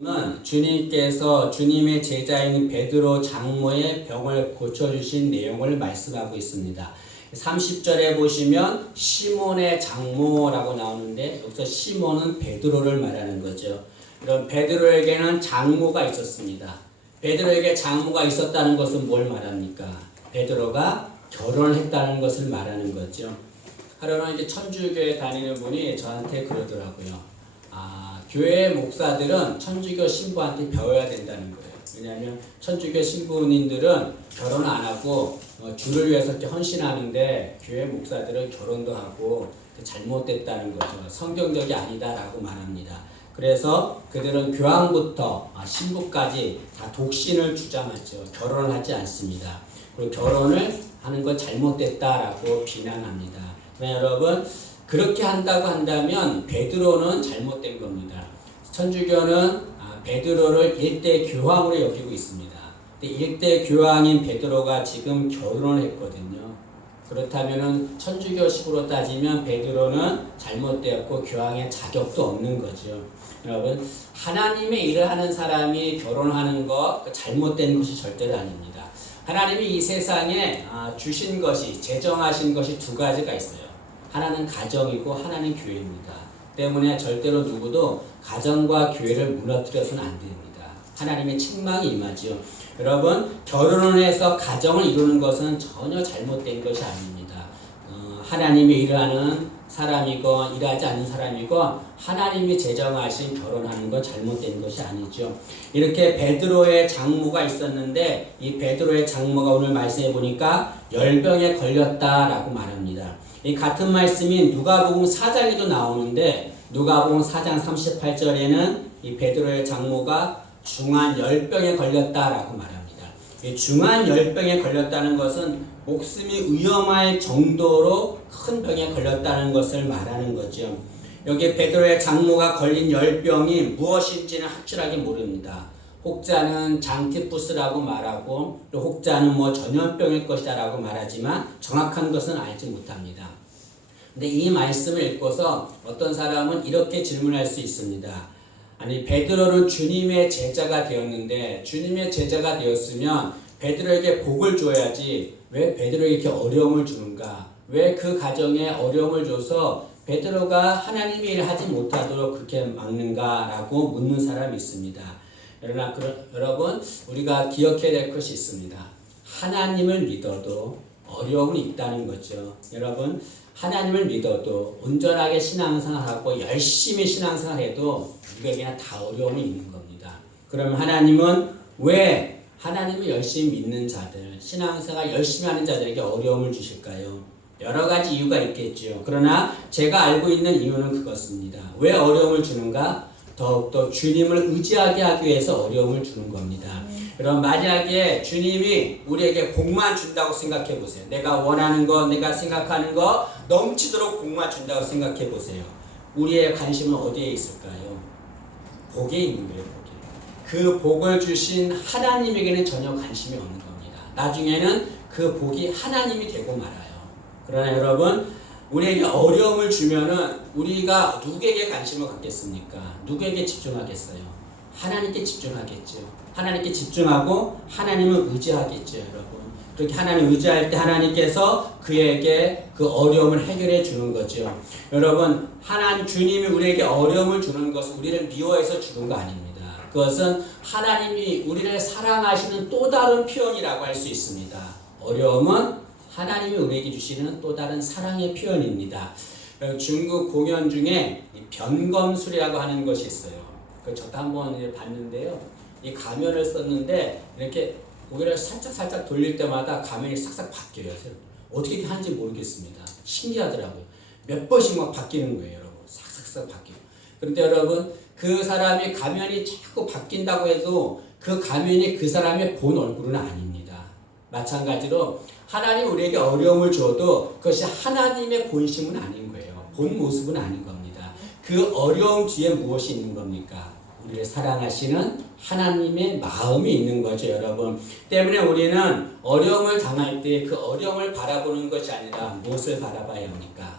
은 주님께서 주님의 제자인 베드로 장모의 병을 고쳐주신 내용을 말씀하고 있습니다. 30절에 보시면 시몬의 장모라고 나오는데 여기서 시몬은 베드로를 말하는 거죠. 그럼 베드로에게는 장모가 있었습니다. 베드로에게 장모가 있었다는 것은 뭘 말합니까? 베드로가 결혼을 했다는 것을 말하는 거죠. 하루는 이제 천주교에 다니는 분이 저한테 그러더라고요. 교회 목사들은 천주교 신부한테 배워야 된다는 거예요. 왜냐하면 천주교 신부님들은 결혼 안 하고 주를 위해서 이렇게 헌신하는데 교회 목사들은 결혼도 하고 잘못됐다는 거죠. 성경적이 아니다라고 말합니다. 그래서 그들은 교황부터 신부까지 다 독신을 주장하죠. 결혼을 하지 않습니다. 그리고 결혼을 하는 건 잘못됐다라고 비난합니다. 그러나 여러분, 그렇게 한다고 한다면 베드로는 잘못된 겁니다. 천주교는 베드로를 일대 교황으로 여기고 있습니다. 근데 일대 교황인 베드로가 지금 결혼을 했거든요. 그렇다면 천주교식으로 따지면 베드로는 잘못되었고 교황의 자격도 없는 거죠. 여러분, 하나님의 일을 하는 사람이 결혼하는 거 잘못된 것이 절대로 아닙니다. 하나님이 이 세상에 주신 것이, 제정하신 것이 두 가지가 있어요. 하나는 가정이고 하나는 교회입니다. 때문에 절대로 누구도 가정과 교회를 무너뜨려서는 안 됩니다. 하나님의 책망이 임하지요. 여러분, 결혼을 해서 가정을 이루는 것은 전혀 잘못된 것이 아닙니다. 하나님의 일을 하는 사람이건 일하지 않는 사람이건 하나님이 제정하신 결혼하는 건 잘못된 것이 아니죠. 이렇게 베드로의 장모가 있었는데 이 베드로의 장모가 오늘 말씀해 보니까 열병에 걸렸다라고 말합니다. 이 같은 말씀이 누가복음 4장에도 나오는데 누가복음 4장 38절에는 이 베드로의 장모가 중한 열병에 걸렸다라고 말합니다. 이 중한 열병에 걸렸다는 것은 목숨이 위험할 정도로 큰 병에 걸렸다는 것을 말하는 거죠. 여기 베드로의 장모가 걸린 열병이 무엇인지는 확실하게 모릅니다. 혹자는 장티푸스라고 말하고 또 혹자는 전염병일 것이다 라고 말하지만 정확한 것은 알지 못합니다. 근데 이 말씀을 읽고서 어떤 사람은 이렇게 질문할 수 있습니다. 아니, 베드로는 주님의 제자가 되었는데 주님의 제자가 되었으면 베드로에게 복을 줘야지 왜 베드로에게 이렇게 어려움을 주는가? 왜 그 가정에 어려움을 줘서 베드로가 하나님의 일을 하지 못하도록 그렇게 막는가라고 묻는 사람이 있습니다. 그러나 여러분, 우리가 기억해야 될 것이 있습니다. 하나님을 믿어도 어려움이 있다는 거죠. 여러분, 하나님을 믿어도 온전하게 신앙생활하고 열심히 신앙생활해도 누구에게나 다 어려움이 있는 겁니다. 그러면 하나님은 왜 하나님을 열심히 믿는 자들, 신앙생활 열심히 하는 자들에게 어려움을 주실까요? 여러 가지 이유가 있겠죠. 그러나 제가 알고 있는 이유는 그것입니다. 왜 어려움을 주는가? 더욱더 주님을 의지하게 하기 위해서 어려움을 주는 겁니다. 그럼 만약에 주님이 우리에게 복만 준다고 생각해 보세요. 내가 원하는 거, 내가 생각하는 거 넘치도록 복만 준다고 생각해 보세요. 우리의 관심은 어디에 있을까요? 복에 있는 거예요. 복에. 그 복을 주신 하나님에게는 전혀 관심이 없는 겁니다. 나중에는 그 복이 하나님이 되고 말아요. 그러나 여러분, 우리에게 어려움을 주면은 우리가 누구에게 관심을 갖겠습니까? 누구에게 집중하겠어요? 하나님께 집중하겠죠. 하나님께 집중하고 하나님을 의지하겠죠, 여러분. 그렇게 하나님을 의지할 때 하나님께서 그에게 그 어려움을 해결해 주는 거죠. 여러분, 주님이 우리에게 어려움을 주는 것은 우리를 미워해서 주는 거 아닙니다. 그것은 하나님이 우리를 사랑하시는 또 다른 표현이라고 할 수 있습니다. 어려움은 하나님이 우리에게 주시는 또 다른 사랑의 표현입니다. 중국 공연 중에 변검술이라고 하는 것이 있어요. 저도 한번 봤는데요. 이 가면을 썼는데 이렇게 고개를 살짝 돌릴 때마다 가면이 싹싹 바뀌어요. 어떻게 이렇게 하는지 모르겠습니다. 신기하더라고요. 몇 번씩 막 바뀌는 거예요, 여러분. 싹싹 바뀌어요. 그런데 여러분, 그 사람이 가면이 자꾸 바뀐다고 해도 그 가면이 그 사람의 본 얼굴은 아닙니다. 마찬가지로 하나님 우리에게 어려움을 줘도 그것이 하나님의 본심은 아닌 거예요. 본 모습은 아닌 겁니다. 그 어려움 뒤에 무엇이 있는 겁니까? 우리를 사랑하시는 하나님의 마음이 있는 거죠, 여러분. 때문에 우리는 어려움을 당할 때 그 어려움을 바라보는 것이 아니라 무엇을 바라봐야 합니까?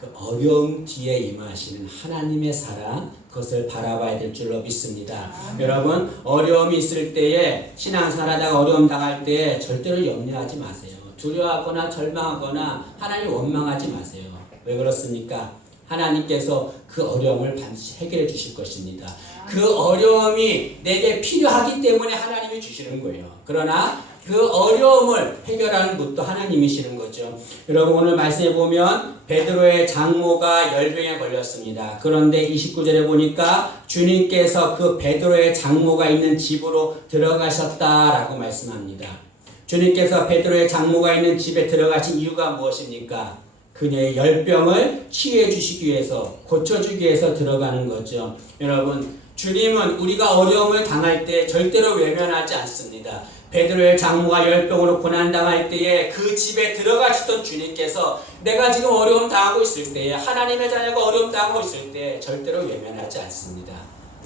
그 어려움 뒤에 임하시는 하나님의 사랑, 그것을 바라봐야 될 줄로 믿습니다. 여러분, 어려움이 있을 때에, 신앙생활하다가 어려움 당할 때에 절대로 염려하지 마세요. 두려워하거나 절망하거나 하나님 원망하지 마세요. 왜 그렇습니까? 하나님께서 그 어려움을 반드시 해결해 주실 것입니다. 그 어려움이 내게 필요하기 때문에 하나님이 주시는 거예요. 그러나 그 어려움을 해결하는 것도 하나님이시는 거죠. 여러분, 오늘 말씀해 보면 베드로의 장모가 열병에 걸렸습니다. 그런데 29절에 보니까 주님께서 그 베드로의 장모가 있는 집으로 들어가셨다라고 말씀합니다. 주님께서 베드로의 장모가 있는 집에 들어가신 이유가 무엇입니까? 그녀의 열병을 치유해 주시기 위해서, 고쳐주기 위해서 들어가는 거죠. 여러분, 주님은 우리가 어려움을 당할 때 절대로 외면하지 않습니다. 베드로의 장모가 열병으로 고난당할 때에 그 집에 들어가시던 주님께서 내가 지금 어려움 당하고 있을 때에, 하나님의 자녀가 어려움 당하고 있을 때 절대로 외면하지 않습니다.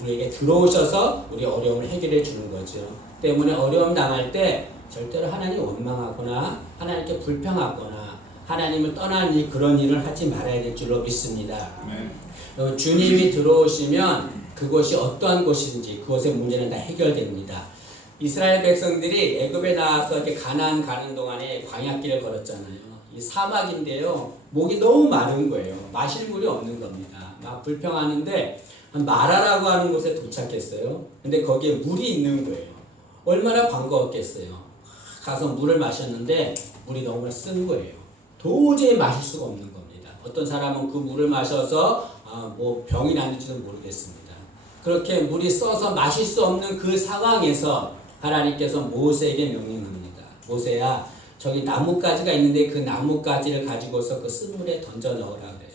우리에게 들어오셔서 우리 어려움을 해결해 주는 거죠. 때문에 어려움 당할 때 절대로 하나님 원망하거나 하나님께 불평하거나 하나님을 떠나는 그런 일을 하지 말아야 될 줄로 믿습니다. 주님이 들어오시면 그것이 어떠한 곳인지 그것의 문제는 다 해결됩니다. 이스라엘 백성들이 애굽에 나와서 이렇게 가나안 가는 동안에 광야길을 걸었잖아요. 이 사막인데요, 목이 너무 마른 거예요. 마실 물이 없는 겁니다. 막 불평하는데 마라라고 하는 곳에 도착했어요. 근데 거기에 물이 있는 거예요. 얼마나 반가웠겠어요. 가서 물을 마셨는데 물이 너무나 쓴 거예요. 도저히 마실 수가 없는 겁니다. 어떤 사람은 그 물을 마셔서 뭐 병이 났는지도 모르겠습니다. 그렇게 물이 써서 마실 수 없는 그 상황에서 하나님께서 모세에게 명령합니다. 모세야, 저기 나뭇가지가 있는데 그 나뭇가지를 가지고서 그 쓴물에 던져 넣으라 그래요.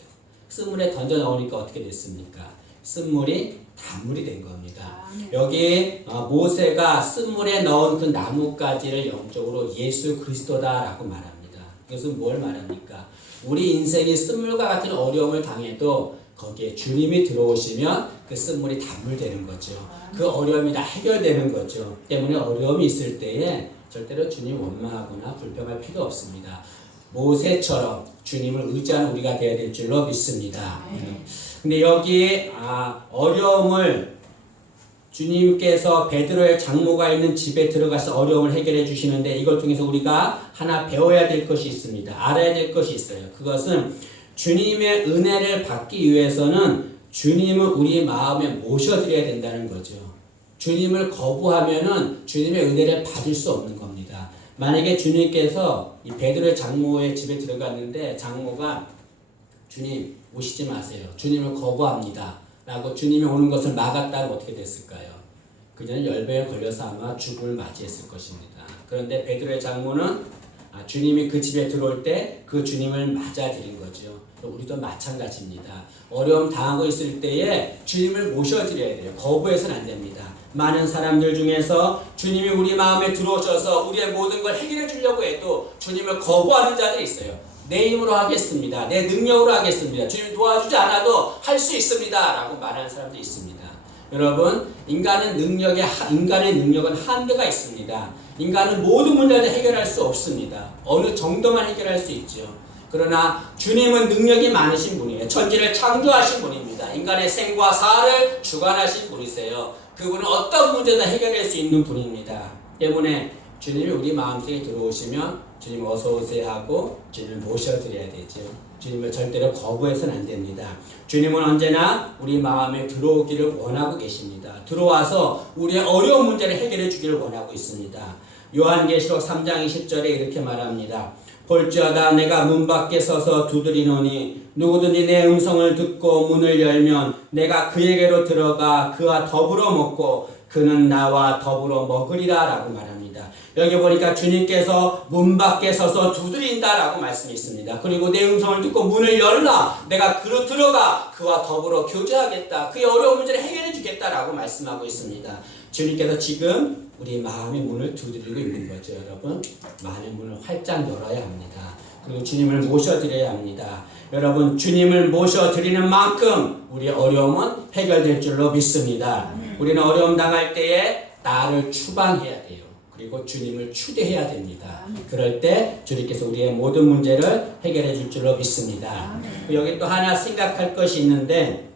쓴물에 던져 넣으니까 어떻게 됐습니까? 쓴물이 단물이 된 겁니다. 여기 모세가 쓴물에 넣은 그 나뭇가지를 영적으로 예수 그리스도다라고 말합니다. 이것은 뭘 말합니까? 우리 인생이 쓴물과 같은 어려움을 당해도 거기에 주님이 들어오시면 그 쓴물이 단물 되는 거죠. 그 어려움이 다 해결되는 거죠. 때문에 어려움이 있을 때에 절대로 주님 원망하거나 불평할 필요 없습니다. 모세처럼 주님을 의지하는 우리가 되어야 될 줄로 믿습니다. 근데 여기 어려움을 주님께서 베드로의 장모가 있는 집에 들어가서 어려움을 해결해 주시는데, 이걸 통해서 우리가 하나 배워야 될 것이 있습니다. 알아야 될 것이 있어요. 그것은 주님의 은혜를 받기 위해서는 주님을 우리 마음에 모셔드려야 된다는 거죠. 주님을 거부하면은 주님의 은혜를 받을 수 없는 겁니다. 만약에 주님께서 이 베드로의 장모의 집에 들어갔는데 장모가 주님 오시지 마세요, 주님을 거부합니다 라고 주님이 오는 것을 막았다면 어떻게 됐을까요? 그녀는 열병에 걸려서 아마 죽음을 맞이했을 것입니다. 그런데 베드로의 장모는 주님이 그 집에 들어올 때 그 주님을 맞아들인 거죠. 우리도 마찬가지입니다. 어려움 당하고 있을 때에 주님을 모셔드려야 돼요. 거부해서는 안 됩니다. 많은 사람들 중에서 주님이 우리 마음에 들어오셔서 우리의 모든 걸 해결해 주려고 해도 주님을 거부하는 자들이 있어요. 내 힘으로 하겠습니다, 내 능력으로 하겠습니다, 주님 도와주지 않아도 할 수 있습니다 라고 말하는 사람도 있습니다. 여러분, 인간의 능력은 한계가 있습니다. 인간은 모든 문제를 해결할 수 없습니다. 어느 정도만 해결할 수 있죠. 그러나 주님은 능력이 많으신 분이에요. 천지를 창조하신 분입니다. 인간의 생과 사를 주관하신 분이세요. 그분은 어떤 문제나 해결할 수 있는 분입니다. 때문에 주님이 우리 마음속에 들어오시면 주님 어서 오세요 하고 주님을 모셔드려야 되죠. 주님을 절대로 거부해서는 안 됩니다. 주님은 언제나 우리 마음에 들어오기를 원하고 계십니다. 들어와서 우리의 어려운 문제를 해결해 주기를 원하고 있습니다. 요한계시록 3장 20절에 이렇게 말합니다. 볼지어다 내가 문 밖에 서서 두드리노니 누구든지 내 음성을 듣고 문을 열면 내가 그에게로 들어가 그와 더불어 먹고 그는 나와 더불어 먹으리라 라고 말합니다. 여기 보니까 주님께서 문 밖에 서서 두드린다 라고 말씀이 있습니다. 그리고 내 음성을 듣고 문을 열라, 내가 그로 들어가 그와 더불어 교제하겠다, 그의 어려운 문제를 해결해 주겠다 라고 말씀하고 있습니다. 주님께서 지금 우리 마음의 문을 두드리고 있는 거죠. 여러분, 마음의 문을 활짝 열어야 합니다. 그리고 주님을 모셔드려야 합니다. 여러분, 주님을 모셔드리는 만큼 우리의 어려움은 해결될 줄로 믿습니다. 우리는 어려움 당할 때에 나를 추방해야 돼요. 그리고 주님을 추대해야 됩니다. 그럴 때 주님께서 우리의 모든 문제를 해결해 줄 줄로 믿습니다. 여기 또 하나 생각할 것이 있는데,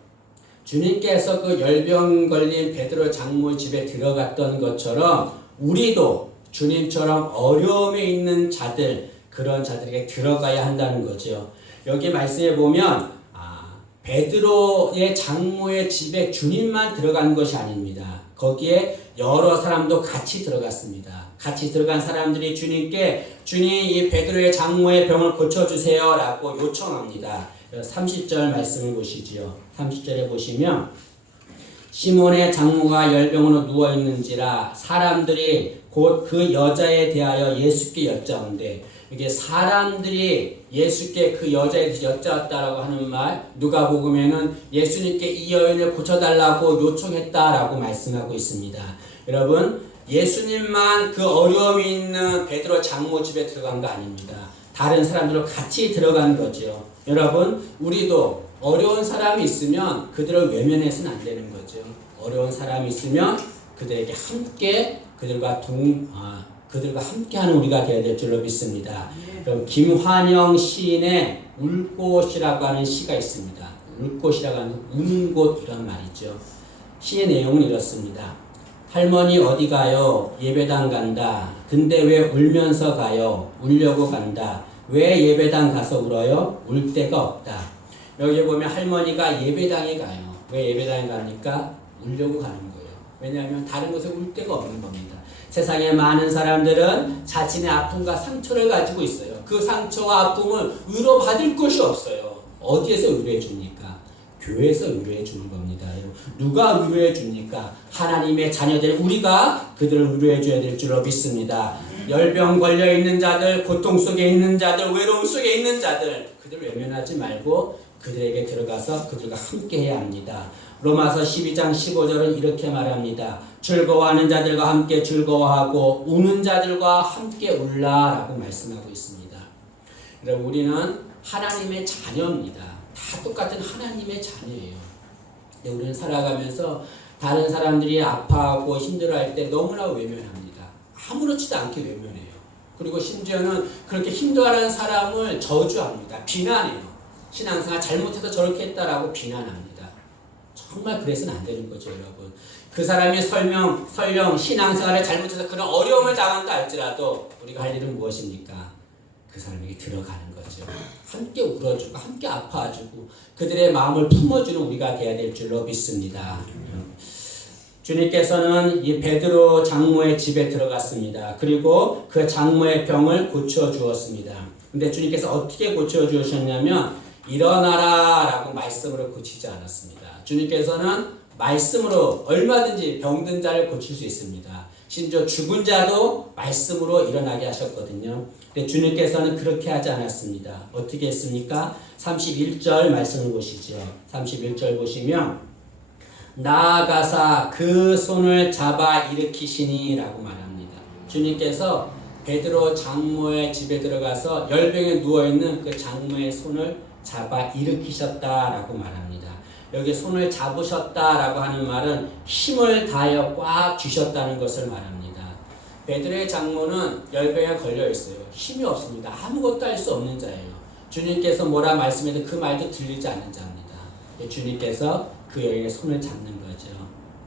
주님께서 그 열병 걸린 베드로 장모 집에 들어갔던 것처럼 우리도 주님처럼 어려움에 있는 자들, 그런 자들에게 들어가야 한다는 거죠. 여기 말씀에 보면 베드로의 장모의 집에 주님만 들어간 것이 아닙니다. 거기에 여러 사람도 같이 들어갔습니다. 같이 들어간 사람들이 주님께 주님 이 베드로의 장모의 병을 고쳐주세요 라고 요청합니다. 30절 말씀을 보시지요. 30절에 보시면 시몬의 장모가 열병으로 누워있는지라 사람들이 곧 그 여자에 대하여 예수께 여짜온대. 이게 사람들이 예수께 그 여자에 대해서 여짜왔다라고 하는 말, 누가복음에는 예수님께 이 여인을 고쳐달라고 요청했다라고 말씀하고 있습니다. 여러분, 예수님만 그 어려움이 있는 베드로 장모 집에 들어간 거 아닙니다. 다른 사람들과 같이 들어간 거죠. 여러분, 우리도 어려운 사람이 있으면 그들을 외면해서는 안 되는 거죠. 어려운 사람이 있으면 그들에게 함께 그들과 함께하는 우리가 되어야 될 줄로 믿습니다. 그럼 김환영 시인의 울꽃이라고 하는 시가 있습니다. 울꽃이라고 하는 우는 곳 이런 말이죠. 시의 내용은 이렇습니다. 할머니 어디 가요? 예배당 간다. 근데 왜 울면서 가요? 울려고 간다. 왜 예배당 가서 울어요? 울 데가 없다. 여기 보면 할머니가 예배당에 가요. 왜 예배당에 가니까? 울려고 가는 거예요. 왜냐하면 다른 곳에 울 데가 없는 겁니다. 세상에 많은 사람들은 자신의 아픔과 상처를 가지고 있어요. 그 상처와 아픔을 위로받을 곳이 없어요. 어디에서 위로해 줍니까? 교회에서 위로해 주는 겁니다. 누가 위로해 줍니까? 하나님의 자녀들 우리가 그들을 위로해 줘야 될 줄로 믿습니다. 열병 걸려 있는 자들, 고통 속에 있는 자들, 외로움 속에 있는 자들, 그들 외면하지 말고 그들에게 들어가서 그들과 함께 해야 합니다. 로마서 12장 15절은 이렇게 말합니다. 즐거워하는 자들과 함께 즐거워하고 우는 자들과 함께 울라라고 말씀하고 있습니다. 여러분, 우리는 하나님의 자녀입니다. 다 똑같은 하나님의 자녀예요. 근데 우리는 살아가면서 다른 사람들이 아파하고 힘들어할 때 너무나 외면합니다. 아무렇지도 않게 외면해요. 그리고 심지어는 그렇게 힘들어하는 사람을 저주합니다. 비난해요. 신앙생활 잘못해서 저렇게 했다라고 비난합니다. 정말 그래서는 안 되는 거죠, 여러분. 그 사람이 설령 신앙생활을 잘못해서 그런 어려움을 당한다 할지라도 우리가 할 일은 무엇입니까? 그 사람에게 들어가는 거죠. 함께 울어주고 함께 아파주고 그들의 마음을 품어주는 우리가 되어야 될 줄로 믿습니다. 주님께서는 이 베드로 장모의 집에 들어갔습니다. 그리고 그 장모의 병을 고쳐주었습니다. 근데 주님께서 어떻게 고쳐주셨냐면 일어나라 라고 말씀으로 고치지 않았습니다. 주님께서는 말씀으로 얼마든지 병든 자를 고칠 수 있습니다. 심지어 죽은 자도 말씀으로 일어나게 하셨거든요. 근데 주님께서는 그렇게 하지 않았습니다. 어떻게 했습니까? 31절 말씀을 보시죠. 31절 보시면 나아가사 그 손을 잡아 일으키시니 라고 말합니다. 주님께서 베드로 장모의 집에 들어가서 열병에 누워있는 그 장모의 손을 잡아 일으키셨다라고 말합니다. 여기 손을 잡으셨다라고 하는 말은 힘을 다하여 꽉 쥐셨다는 것을 말합니다. 베드로의 장모는 열병에 걸려 있어요. 힘이 없습니다. 아무것도 할 수 없는 자예요. 주님께서 뭐라 말씀해도 그 말도 들리지 않는 자입니다. 주님께서 그 여인의 손을 잡는 거죠.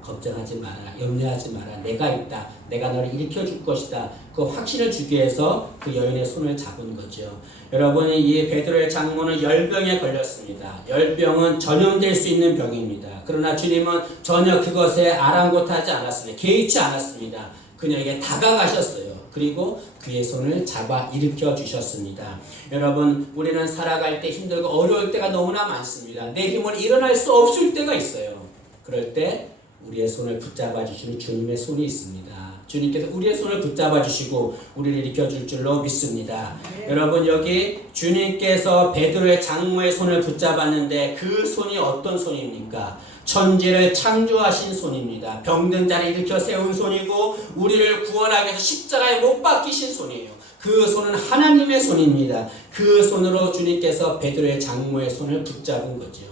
걱정하지 마라, 염려하지 마라, 내가 있다, 내가 너를 일으켜줄 것이다. 그 확신을 주기 위해서 그 여인의 손을 잡은 거죠. 여러분, 이 베드로의 장모는 열병에 걸렸습니다. 열병은 전염될 수 있는 병입니다. 그러나 주님은 전혀 그것에 아랑곳하지 않았습니다. 개의치 않았습니다. 그녀에게 다가가셨어요. 그리고 그의 손을 잡아 일으켜 주셨습니다. 여러분, 우리는 살아갈 때 힘들고 어려울 때가 너무나 많습니다. 내 힘으로 일어날 수 없을 때가 있어요. 그럴 때 우리의 손을 붙잡아 주시는 주님의 손이 있습니다. 주님께서 우리의 손을 붙잡아 주시고 우리를 일으켜 줄 줄로 믿습니다. 여러분, 여기 주님께서 베드로의 장모의 손을 붙잡았는데 그 손이 어떤 손입니까? 천지를 창조하신 손입니다. 병든 자를 일으켜 세운 손이고 우리를 구원하기 위해서 십자가에 못 박히신 손이에요. 그 손은 하나님의 손입니다. 그 손으로 주님께서 베드로의 장모의 손을 붙잡은 거죠.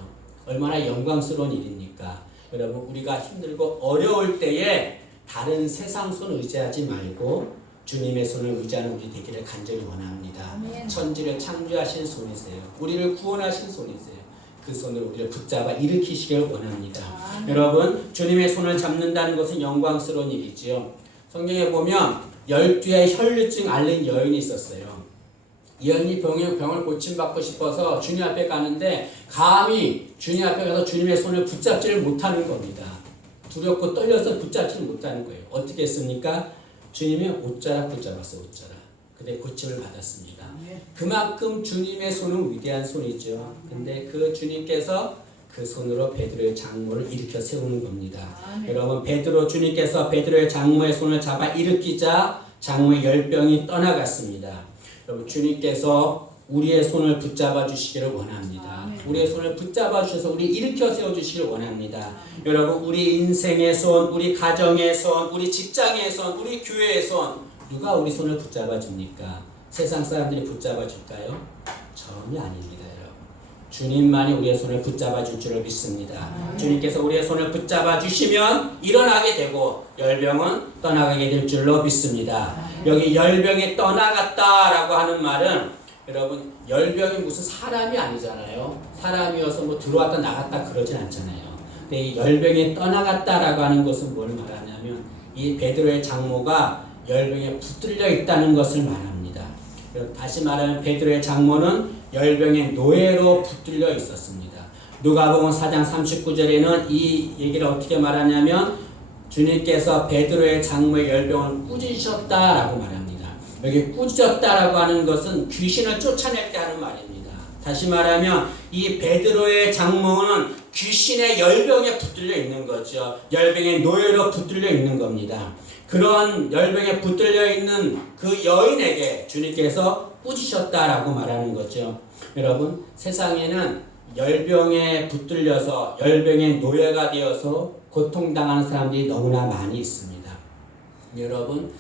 얼마나 영광스러운 일입니까? 여러분, 우리가 힘들고 어려울 때에 다른 세상 손 의지하지 말고 주님의 손을 의지하는 우리 되기를 간절히 원합니다. 아멘. 천지를 창조하신 손이세요. 우리를 구원하신 손이세요. 그 손으로 우리를 붙잡아 일으키시길 원합니다. 여러분, 주님의 손을 잡는다는 것은 영광스러운 일이지요. 성경에 보면 12의 혈류증 앓는 여인이 있었어요. 이 여인이 병을 고침받고 싶어서 주님 앞에 가는데 감히 주님 앞에 가서 주님의 손을 붙잡지를 못하는 겁니다. 두렵고 떨려서 붙잡지를 못하는 거예요. 어떻게 했습니까? 주님의 옷자락 붙잡았어요. 옷자락. 근데 고침을 받았습니다. 그만큼 주님의 손은 위대한 손이죠. 근데 그 주님께서 그 손으로 베드로의 장모를 일으켜 세우는 겁니다. 여러분, 주님께서 베드로의 장모의 손을 잡아 일으키자 장모의 열병이 떠나갔습니다. 여러분, 주님께서 우리의 손을 붙잡아 주시기를 원합니다. 우리의 손을 붙잡아 주셔서 우리 일으켜 세워 주시기를 원합니다. 여러분, 우리 인생의 손, 우리 가정의 손, 우리 직장의 손, 우리 교회의 손, 누가 우리 손을 붙잡아 줍니까? 세상 사람들이 붙잡아 줄까요? 전혀 아닙니다. 여러분, 주님만이 우리의 손을 붙잡아 줄 줄을 믿습니다. 주님께서 우리의 손을 붙잡아 주시면 일어나게 되고 열병은 떠나가게 될 줄로 믿습니다. 여기 열병이 떠나갔다라고 하는 말은 여러분, 열병이 무슨 사람이 아니잖아요. 사람이어서 뭐 들어왔다 나갔다 그러진 않잖아요. 근데 이 열병이 떠나갔다라고 하는 것은 뭘 말하냐면 이 베드로의 장모가 열병에 붙들려 있다는 것을 말합니다. 다시 말하면 베드로의 장모는 열병의 노예로 붙들려 있었습니다. 누가복음 4장 39절에는 이 얘기를 어떻게 말하냐면 주님께서 베드로의 장모의 열병을 꾸짖으셨다라고 말합니다. 여기 꾸짖었다라고 하는 것은 귀신을 쫓아낼 때 하는 말입니다. 다시 말하면 이 베드로의 장모는 귀신의 열병에 붙들려 있는 거죠. 열병의 노예로 붙들려 있는 겁니다. 그런 열병에 붙들려 있는 그 여인에게 주님께서 꾸짖으셨다라고 말하는 거죠. 여러분, 세상에는 열병에 붙들려서 열병의 노예가 되어서 고통당하는 사람들이 너무나 많이 있습니다. 여러분,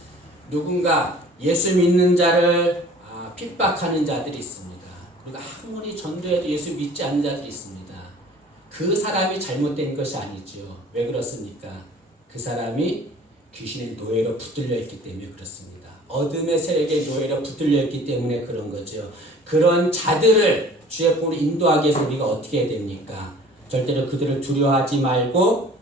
누군가 예수 믿는 자를 핍박하는 자들이 있습니다. 그리고 아무리 전도해도 예수 믿지 않는 자들이 있습니다. 그 사람이 잘못된 것이 아니죠. 왜 그렇습니까? 그 사람이 귀신의 노예로 붙들려 있기 때문에 그렇습니다. 어둠의 세력의 노예로 붙들려 있기 때문에 그런 거죠. 그런 자들을 주의 복으로 인도하기 위해서 우리가 어떻게 해야 됩니까? 절대로 그들을 두려워하지 말고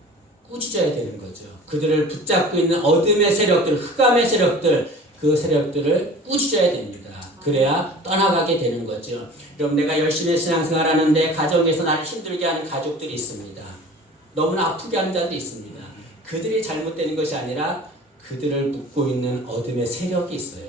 꾸짖어야 되는 거죠. 그들을 붙잡고 있는 어둠의 세력들, 흑암의 세력들, 그 세력들을 꾸짖어야 됩니다. 그래야 떠나가게 되는 거죠. 여러분, 내가 열심히 신앙생활하는데 가정에서 나를 힘들게 하는 가족들이 있습니다. 너무나 아프게 하는 자들이 있습니다. 그들이 잘못되는 것이 아니라 그들을 묶고 있는 어둠의 세력이 있어요.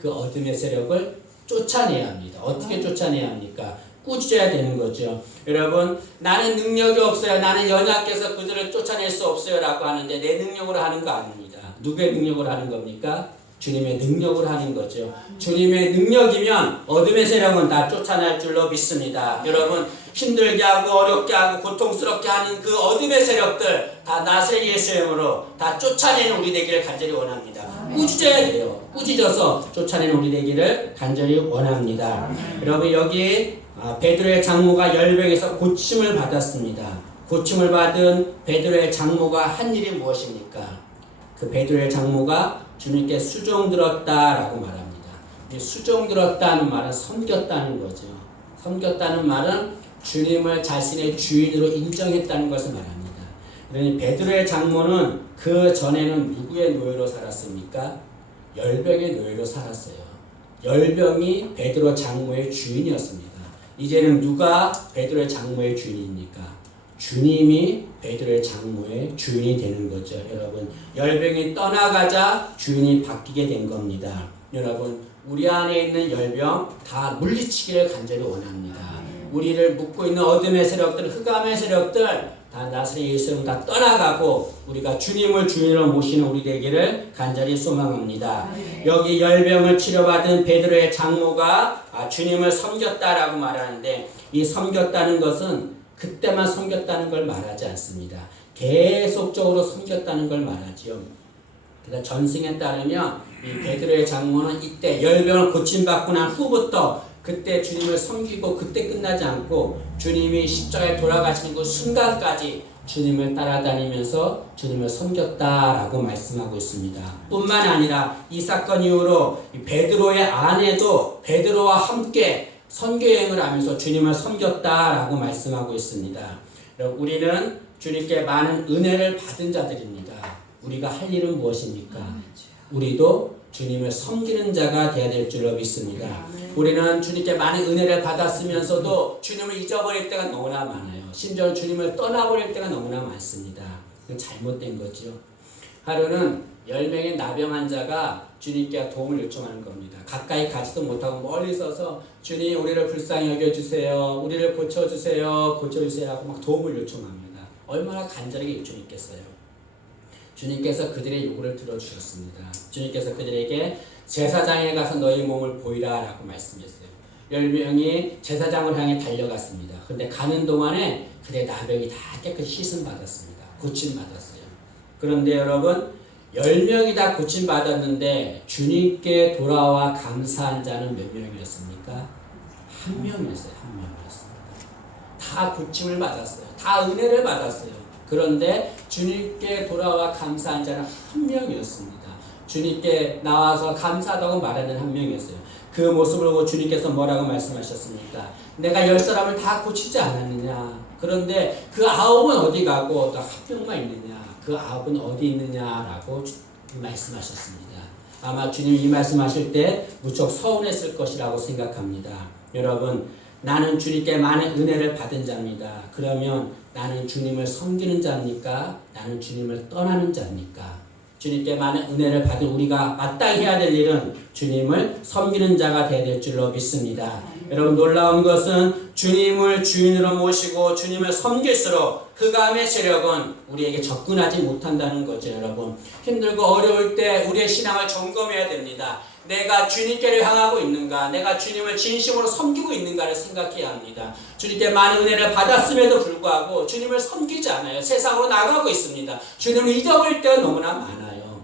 그 어둠의 세력을 쫓아내야 합니다. 어떻게 쫓아내야 합니까? 꾸짖어야 되는 거죠. 여러분, 나는 능력이 없어요. 나는 연약해서 그들을 쫓아낼 수 없어요. 라고 하는데 내 능력으로 하는 거 아닙니다. 누구의 능력으로 하는 겁니까? 주님의 능력으로 하는 거죠. 주님의 능력이면 어둠의 세력은 다 쫓아날 줄로 믿습니다. 여러분, 힘들게 하고 어렵게 하고 고통스럽게 하는 그 어둠의 세력들 다 나사렛 예수의 이름으로 다 쫓아내는 우리 되기를 간절히 원합니다. 꾸짖어야 돼요. 꾸짖어서 쫓아내는 우리 되기를 간절히 원합니다. 여러분, 여기 베드로의 장모가 열병에서 고침을 받았습니다. 고침을 받은 베드로의 장모가 한 일이 무엇입니까? 그 베드로의 장모가 주님께 수종 들었다라고 말합니다. 수종 들었다는 말은 섬겼다는 거죠. 섬겼다는 말은 주님을 자신의 주인으로 인정했다는 것을 말합니다. 그러니 베드로의 장모는 그 전에는 누구의 노예로 살았습니까? 열병의 노예로 살았어요. 열병이 베드로 장모의 주인이었습니다. 이제는 누가 베드로의 장모의 주인입니까? 주님이 베드로의 장모의 주인이 되는 거죠. 여러분, 열병이 떠나가자 주인이 바뀌게 된 겁니다. 여러분, 우리 안에 있는 열병 다 물리치기를 간절히 원합니다. 우리를 묶고 있는 어둠의 세력들, 흑암의 세력들 다 나사렛 예수님 다 떠나가고 우리가 주님을 주인으로 모시는 우리 되기를 간절히 소망합니다. 여기 열병을 치료받은 베드로의 장모가 주님을 섬겼다라고 말하는데 이 섬겼다는 것은 그때만 섬겼다는 걸 말하지 않습니다. 계속적으로 섬겼다는 걸 말하지요. 그러니까 전승에 따르면 이 베드로의 장모는 이때 열병을 고침받고 난 후부터 그때 주님을 섬기고 그때 끝나지 않고 주님이 십자가에 돌아가시는 그 순간까지 주님을 따라다니면서 주님을 섬겼다라고 말씀하고 있습니다. 뿐만 아니라 이 사건 이후로 베드로의 아내도 베드로와 함께 선교여행을 하면서 주님을 섬겼다라고 말씀하고 있습니다. 우리는 주님께 많은 은혜를 받은 자들입니다. 우리가 할 일은 무엇입니까? 우리도 주님을 섬기는 자가 되어야 될 줄로 믿습니다. 우리는 주님께 많은 은혜를 받았으면서도 주님을 잊어버릴 때가 너무나 많아요. 심지어 주님을 떠나버릴 때가 너무나 많습니다. 그건 잘못된 거죠. 하루는 10명의 나병 환자가 주님께 도움을 요청하는 겁니다. 가까이 가지도 못하고 멀리 서서 주님 우리를 불쌍히 여겨주세요. 우리를 고쳐주세요. 고쳐주세요 하고 막 도움을 요청합니다. 얼마나 간절하게 요청했겠어요. 주님께서 그들의 요구를 들어주셨습니다. 주님께서 그들에게 제사장에 가서 너희 몸을 보이라 라고 말씀했어요. 10명이 제사장을 향해 달려갔습니다. 그런데 가는 동안에 그들의 나병이 다 깨끗이 씻음받았습니다. 고침받았어요. 그런데 여러분 10명이 다 고침받았는데 주님께 돌아와 감사한 자는 몇 명이었습니까? 한 명이었어요. 한 명이었습니다. 다 고침을 받았어요. 다 은혜를 받았어요. 그런데 주님께 돌아와 감사한 자는 한 명이었습니다. 주님께 나와서 감사하다고 말하는 한 명이었어요. 그 모습을 보고 주님께서 뭐라고 말씀하셨습니까? 내가 10사람을 다 고치지 않았느냐? 그런데 그 9은 어디 가고 또 한 명만 있느냐? 그 9은 어디 있느냐라고 말씀하셨습니다. 아마 주님이 이 말씀하실 때 무척 서운했을 것이라고 생각합니다. 여러분, 나는 주님께 많은 은혜를 받은 자입니다. 그러면 나는 주님을 섬기는 자입니까? 나는 주님을 떠나는 자입니까? 주님께 많은 은혜를 받은 우리가 마땅히 해야 될 일은 주님을 섬기는 자가 되어야 될 줄로 믿습니다. 여러분 놀라운 것은 주님을 주인으로 모시고 주님을 섬길수록 흑암의 세력은 우리에게 접근하지 못한다는 거죠. 여러분 힘들고 어려울 때 우리의 신앙을 점검해야 됩니다. 내가 주님께를 향하고 있는가, 내가 주님을 진심으로 섬기고 있는가를 생각해야 합니다. 주님께 많은 은혜를 받았음에도 불구하고 주님을 섬기지 않아요. 세상으로 나가고 있습니다. 주님을 잊어버릴 때가 너무나 많아요.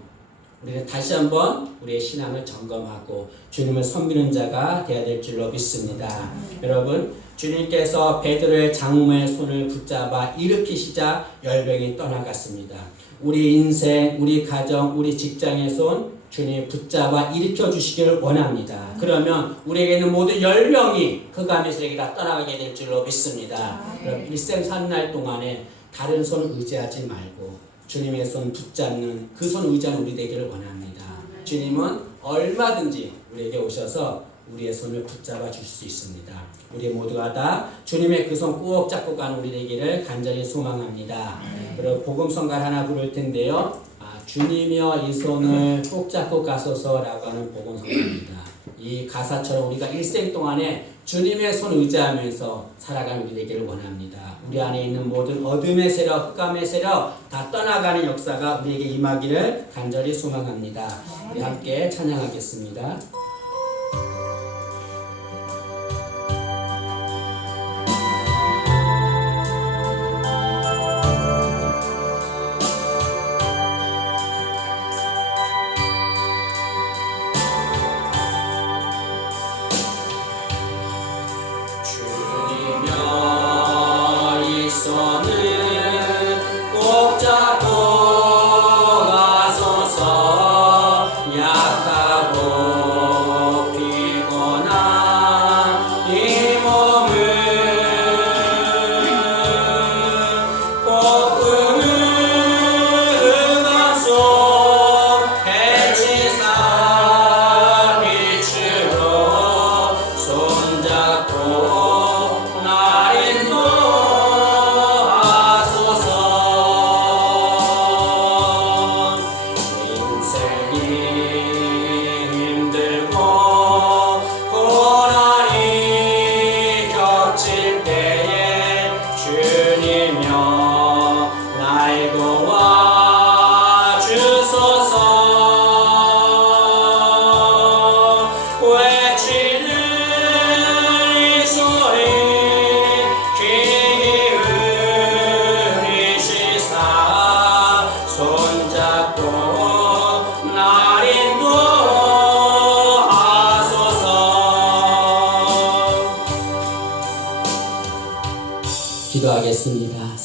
우리는 다시 한번 우리의 신앙을 점검하고 주님을 섬기는 자가 되어야 될 줄로 믿습니다. 여러분 주님께서 베드로의 장모의 손을 붙잡아 일으키시자 10명이 떠나갔습니다. 우리 인생, 우리 가정, 우리 직장의 손 주님 붙잡아 일으켜 주시기를 원합니다. 그러면 우리에게 있는 모든 10명이 흑암의 세력이 다 떠나가게 될 줄로 믿습니다. 그럼 일생 사는 날 동안에 다른 손을 의지하지 말고 주님의 손 붙잡는 그 손 의지하는 우리 되기를 원합니다. 주님은 얼마든지 우리에게 오셔서 우리의 손을 붙잡아 줄 수 있습니다. 우리 모두가 다 주님의 그 손 꼭 잡고 가는 우리 되기를 간절히 소망합니다. 그리고 복음성가 하나 부를 텐데요. 주님이여 이 손을 꼭 잡고 가소서라고 하는 복음성가입니다. 이 가사처럼 우리가 일생 동안에 주님의 손 의지하면서 살아가는 우리 되기를 원합니다. 우리 안에 있는 모든 어둠의 세력, 흑암의 세력 다 떠나가는 역사가 우리에게 임하기를 간절히 소망합니다. 우리 함께 찬양하겠습니다. 약하고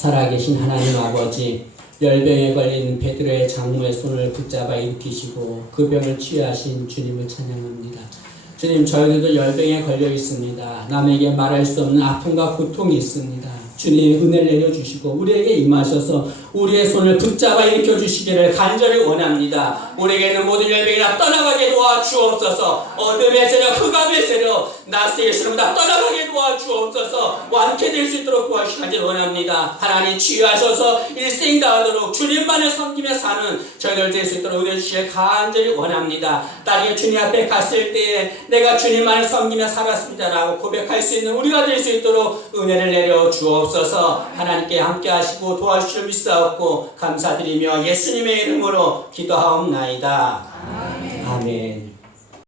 살아계신 하나님 아버지, 열병에 걸린 베드로의 장모의 손을 붙잡아 일으키시고 그 병을 치유하신 주님을 찬양합니다. 주님, 저희들도 열병에 걸려 있습니다. 남에게 말할 수 없는 아픔과 고통이 있습니다. 주님, 은혜를 내려주시고 우리에게 임하셔서 우리의 손을 붙잡아 일으켜 주시기를 간절히 원합니다. 우리에게 있는 모든 열병이 다 떠나가게 도와주옵소서. 어둠의 세력, 흑암의 세력, 낯의 세력 다 떠나가게 도와주옵소서. 완쾌될 수 있도록 도와주시기 원합니다. 하나님 치유하셔서 일생 다하도록 주님만을 섬기며 사는 저희들 될 수 있도록 은혜 주시길 간절히 원합니다. 나중에 주님 앞에 갔을 때에 내가 주님만을 섬기며 살았습니다라고 고백할 수 있는 우리가 될 수 있도록 은혜를 내려 주옵소서. 하나님께 함께 하시고 도와주실 믿사옵고 감사드리며 예수님의 이름으로 기도하옵나이다. 아멘.